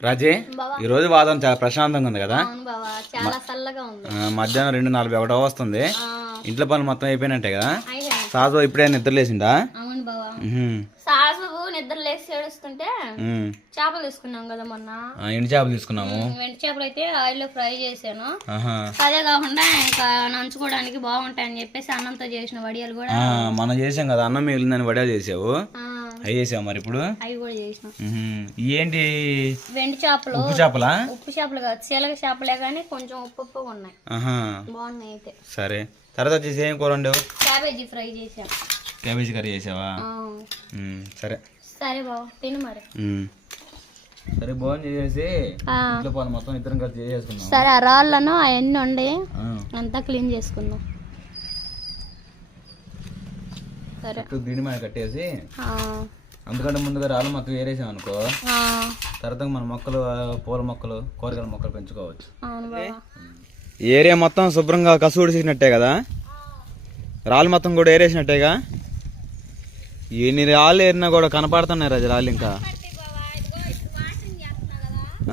రాజే బావా. ఈ రోజు వాతావరణం చాలా ప్రశాంతంగా ఉంది కదా? మధ్యాహ్నం రెండు నలభై ఒకటో వస్తుంది. ఇంట్లో పనులు మొత్తం అయిపోయినట్టే కదా. సాజు ఇప్పుడే బావా. ఉహుం. సాసు నిద్ర లేచి ఏడుస్తుంటే ఉమ్. చేపలు తీసుకున్నాం కదా మొన్న. ఎండు చేపలు తీసుకున్నాము వెండి చేపలు అయితే ఆయిల్లో ఫ్రై చేశాను. అదే కాకుండా ఇంకా నంచుకోవడానికి బాగుంటాయని చెప్పేసి అన్నంతో చేసిన వడియాలు కూడా. మనం చేసాం కదా అన్నం మిగిలిందని వడియాలు చేసావు. అవి చేసావు మరి ఇప్పుడు? అవి కూడా చేసినాం. ఉహుం. ఏంటి వెండి చేపలు. ఉప్పు చేపలా? ఉప్పు చేపలు కాదు. చీలక చేపలే కానీ కొంచెం ఉప్పు ఉప్పుగా ఉన్నాయి. బాగున్నాయి అయితే. సరే. తర్వాత వచ్చేసి ఏం కూర వండావు? క్యాబేజీ ఫ్రై చేశాను క్యాబేజీ కర్రీ చేసావా సరే. సరే బావ తిను మరి. సరే భోజనం చేసేసి ఇంట్లో పనులు మొత్తం ఇద్దరం కలిసి చేసేసుకుందాం. సరే ఆ రాళ్ళను అవన్నీ ఉండి అంతా క్లీన్ చేసుకుందాం. సరే. గిడి మీద కట్టేసి అందుకంటే ముందుగా రాళ్ళు మొక్క వేరేసాం అనుకో ఆ, తర్వాత మన మొక్కలు పూల మొక్కలు కూరగాయల మొక్కలు పెంచుకోవచ్చు. ఏరియా మొత్తం శుభ్రంగా కసు ఉడిసినట్టే కదా? రాళ్ళు మొత్తం కూడా ఏరేసినట్టేగా? ఎన్ని రాళ్ళు ఏరినా కూడా కనపడుతున్నాయి రాజు రాళ్ళు ఇంకా.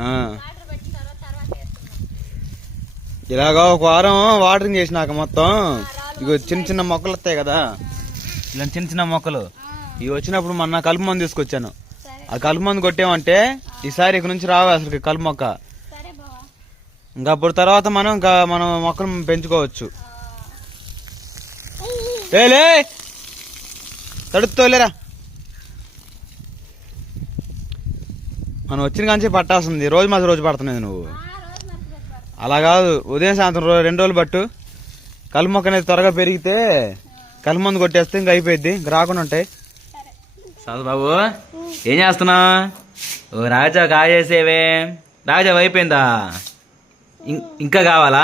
ఆ. ఇలాగా ఒక వారం వాటరింగ్ చేసినాక మొత్తం ఇగో చిన్న చిన్న మొక్కలు వస్తాయి కదా? ఇలా చిన్న చిన్న మొక్కలు. ఇవి వచ్చినప్పుడు మొన్న కలుపు మందు తీసుకొచ్చాను. ఆ కలుపు మందు కొట్టామంటే ఈసారి ఇక నుంచి రావు అసలు కలుపు మొక్క. ఇంకా అప్పుడు తర్వాత మనం ఇంకా మనం మొక్కలు పెంచుకోవచ్చు. ఏలే తడుపుతోలేరా మనం వచ్చిన కాంచి పట్టాల్సింది. రోజు మాది రోజు పడుతున్నది నువ్వు. అలా కాదు. ఉదయం సాయంత్రం రెండు రోజులు పట్టు. కలుపు మొక్క అనేది త్వరగా పెరిగితే కలుపు మందు కొట్టేస్తే ఇంకా అయిపోయింది ఇంకా రాకుండా ఉంటాయి. సాధు బాబు ఏం చేస్తున్నావు? ఓ రాజా కాజేసేవే. రాజా అయిపోయిందా? ఇంకా కావాలా?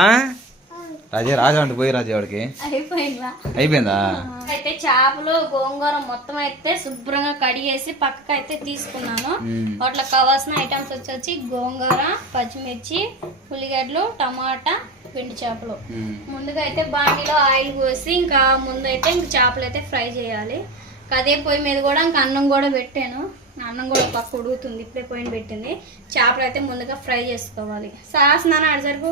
రాజా రాజా అంటే పోయి రాజా వాడికి. అయిపోయిందా? అయితే చేపలు గోంగూర మొత్తం అయితే శుభ్రంగా కడిగేసి పక్కకు అయితే తీసుకున్నాను. వాటిలో కావాల్సిన ఐటమ్స్ వచ్చి గోంగూర పచ్చిమిర్చి ఉల్లిగడ్డలు టమాటా పిండి చేపలు. ముందుగా అయితే బాండిలో ఆయిల్ పోసి ఇంకా ముందు అయితే ఇంక చేపలు అయితే ఫ్రై చేయాలి. అదే పొయ్యి మీద కూడా ఇంకా అన్నం కూడా పెట్టాను. అన్నం కూడా పక్క ఉడుగుతుంది ఇప్పుడే పొయ్యిని పెట్టింది. చేపలు అయితే ముందుగా ఫ్రై చేసుకోవాలి. సాస్ నాన్న అడజరుగు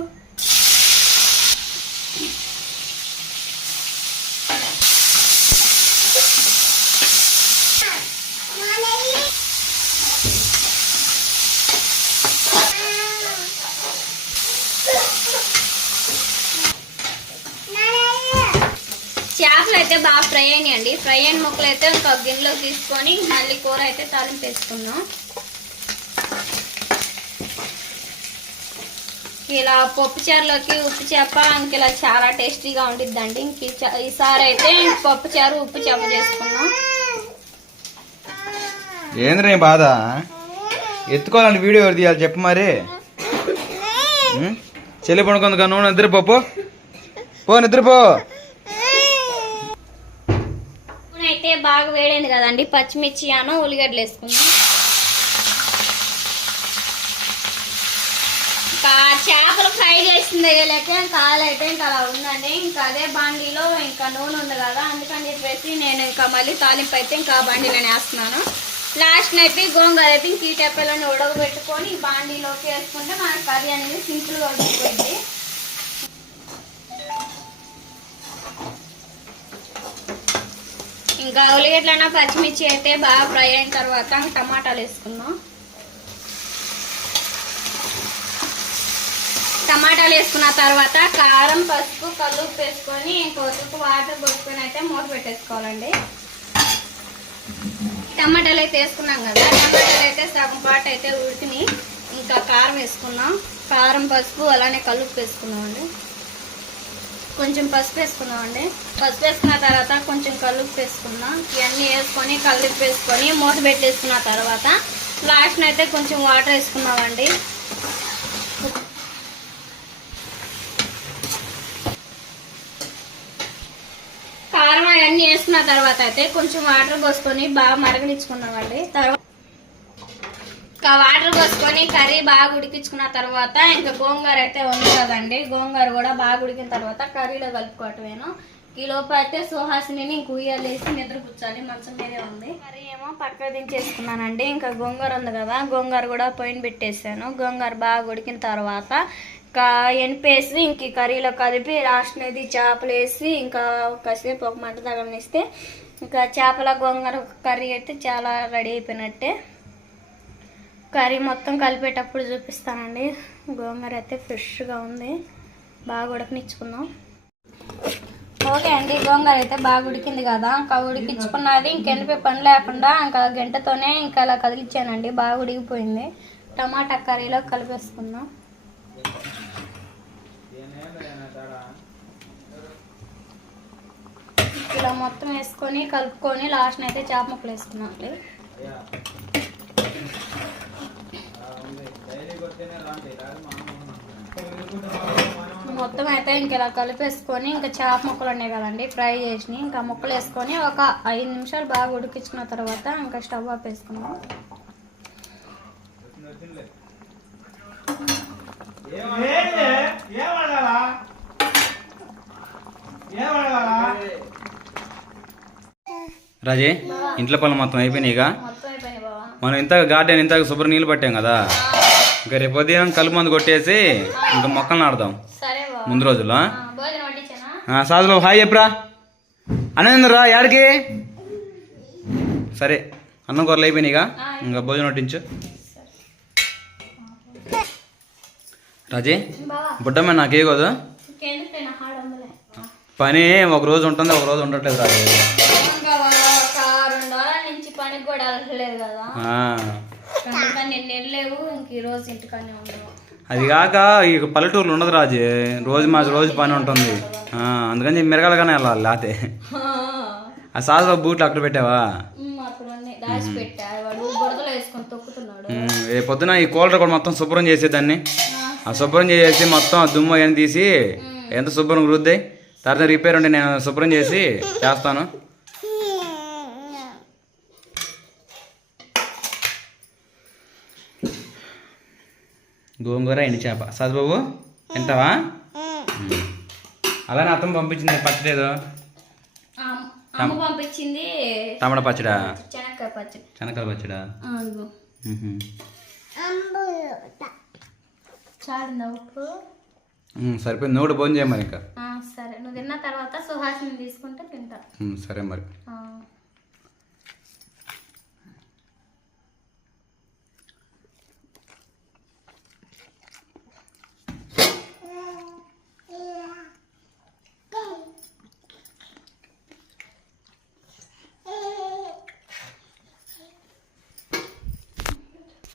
చేపలు అయితే బాగా ఫ్రై అయినాయండి. ఫ్రై అయిన ముక్కలు అయితే ఇంకా గిన్నెలోకి తీసుకొని మళ్ళీ కూర అయితే తాలింపు వేసుకుందాం. ఇలా పప్పు చారులోకి ఉప్పు చేప ఇంక ఇలా చాలా టేస్టీగా ఉండిద్దండి. ఇంక ఈసారి అయితే పప్పు చారు ఉప్పు చేప చేసుకున్నాం ఏంద్రీ బాధ? ఎత్తుకోవాలంటే వీడియో ఎవరు తీయాలి చెప్పు మరి? చెల్లి పడుకుంది కానీ నువ్వు నిద్రపో పో. పో నిద్రపో నూనె అయితే బాగా వేడైంది కదండి. పచ్చిమిర్చి అను ఉల్లిగడ్డలు వేసుకుందాం. ఇంకా చేపలు ఫ్రై చేసింది లేక కాలు అయితే ఇంకా అలా ఉందండి. ఇంకా అదే బాండీలో ఇంకా నూనె ఉంది కదా అందుకని చెప్పేసి నేను ఇంకా మళ్ళీ తాలింపు అయితే ఇంకా ఆ బాండీలోనే వేస్తున్నాను. లాస్ట్ అయితే గోంగూర అయితే ఇంక ఈ టెప్పలోనే ఉడకబెట్టుకొని బాండీలోకి వేసుకుంటే మన కర్రీ అనేది సింపుల్గా ఉడికిపోయింది ఇంకా ఉల్లిగడ్డలైనా పచ్చిమిర్చి అయితే బాగా ఫ్రై అయిన తర్వాత టమాటాలు వేసుకుందాం. టమాటాలు వేసుకున్న తర్వాత కారం పసుపు కల్లుపు వేసుకొని ఇంకొద్దుకు వాటర్ పోసుకొని అయితే మూత పెట్టేసుకోవాలండి. టమాటాలు అయితే వేసుకున్నాం కదా టమాటాలు అయితే సగం పాటు అయితే ఉడికినాయి. ఇంకా కారం వేసుకున్నాం కారం పసుపు అలానే కల్లుపు వేసుకున్నామండి కొంచెం పసుపు వేసుకున్నామండి పసుపు వేసుకున్న తర్వాత కొంచెం కలుపు వేసుకున్నాం ఇవన్నీ వేసుకొని కలుపు వేసుకొని మూత పెట్టేసుకున్న తర్వాత లాస్ట్ అయితే కొంచెం వాటర్ వేసుకున్నామండి కారం అవన్నీ వేసుకున్న తర్వాత అయితే కొంచెం వాటర్ పోసుకొని బాగా మరగనిచ్చుకున్నామండి తర్వాత ఇంకా వాటర్ పోసుకొని కర్రీ బాగా ఉడికించుకున్న తర్వాత ఇంకా గోంగూర అయితే ఉంది కదండి. గోంగూర కూడా బాగా ఉడికిన తర్వాత కర్రీలో కలుపుకోవటమేను. లోపల అయితే సుహాసిని ఇంక ఉయ్యాలేసి నిద్ర కూర్చోాలి మంచం మీదే ఉంది. మరి ఏమో పక్క దించేసుకున్నానండి. ఇంకా గోంగూర ఉంది కదా. గోంగూర కూడా పోయిన పెట్టేసాను గోంగూర బాగా ఉడికిన తర్వాత ఇంకా ఎనిపేసి ఇంక కర్రీలో కలిపి లాస్ట్ ఇది చేపలు వేసి ఇంకా కాసేపు ఒక మంట తగలనిస్తే ఇంకా చేపల గోంగూర కర్రీ అయితే చాలా రెడీ అయిపోయినట్టే. కర్రీ మొత్తం కలిపేటప్పుడు చూపిస్తానండి. గోంగూర అయితే ఫ్రెష్గా ఉంది. బాగా ఉడకనిచ్చుకుందాం ఓకే అండి గోంగూర అయితే బాగా ఉడికింది కదా. ఇంకా ఉడికించుకున్నది ఇంకెండిపోయి పని లేకుండా ఇంకా గంటతోనే ఇంకా అలా కదిలిచ్చానండి. బాగా ఉడికిపోయింది. టమాటా కర్రీలో కలిపేసుకుందాం. ఇలా మొత్తం వేసుకొని కలుపుకొని లాస్ట్ అయితే చేప ముక్కలు వేసుకున్నాం అండి మొత్తం అయితే ఇంక ఇలా కలిపేసుకొని ఇంకా చేప ముక్కలు ఉన్నాయి కదండి ఫ్రై చేసి ఇంకా ముక్కలు వేసుకొని ఒక ఐదు నిమిషాలు బాగా ఉడికించుకున్న తర్వాత ఇంకా స్టవ్ ఆఫ్ వేసుకున్నాం రాజే ఇంట్లో పనులు మొత్తం అయిపోయినాయిగా మొత్తం అయిపోయినాయి బావా. మనం ఇంత గార్డెన్ ఇంత శుభ్ర నీళ్ళు పట్టాం కదా. ఇంకా రేపు ఉదయం కలుపు మందు కొట్టేసి ఇంకా మొక్కలు నాడదాం ముందు రోజుల్లో సాధులో హాయ్ చెప్పరా? అనేందురా యాడికి? సరే అన్నం కూరలు అయిపోయినాయిగా ఇంకా. భోజనం వడ్డించు. రాజే బుడ్డమ్మ నాకేగోదు ఇంకెందుకు నా హాడ్ ఉందిలే పని ఒక రోజు ఉంటుంది ఒక రోజు ఉండట్లేదు రాజే. పనికి కూడా కదా. నిన్న వెళ్ళలేవు ఇంక ఈ రోజు ఇంటికానే ఉండవు అది కాక ఈ పల్లెటూర్లు ఉండదు రాజు. రోజు మా రోజు పని ఉంటుంది. అందుకని మిరగాలుగానే వెళ్ళాలి లేతే. ఆ సాధు బూట్లు అక్కడ పెట్టావా? రేపు పొద్దున ఈ కూలర్ కూడా మొత్తం శుభ్రం చేసేదాన్ని ఆ శుభ్రం చేసి మొత్తం ఆ దుమ్ము అవన్నీ తీసి ఎంత శుభ్రం రుద్దాయి తర్వాత రిపేర్ ఉంటే నేను శుభ్రం చేసి చేస్తాను. గోంగూర ఎండి చేప. సదుబాబు తింటావా. అలానే అత్తమ్మ పంపించింది పచ్చడేదో అమ్మ పంపించింది టమాటా పచ్చడా? శనక్కాయ పచ్చడి. సరిపోయింది. కూడా భోజనం చేయమరి ఇంకా. సరే. నువ్వు తిన్న తర్వాత సుహాసిని తీసుకుంటే తింటా. సరే మరి.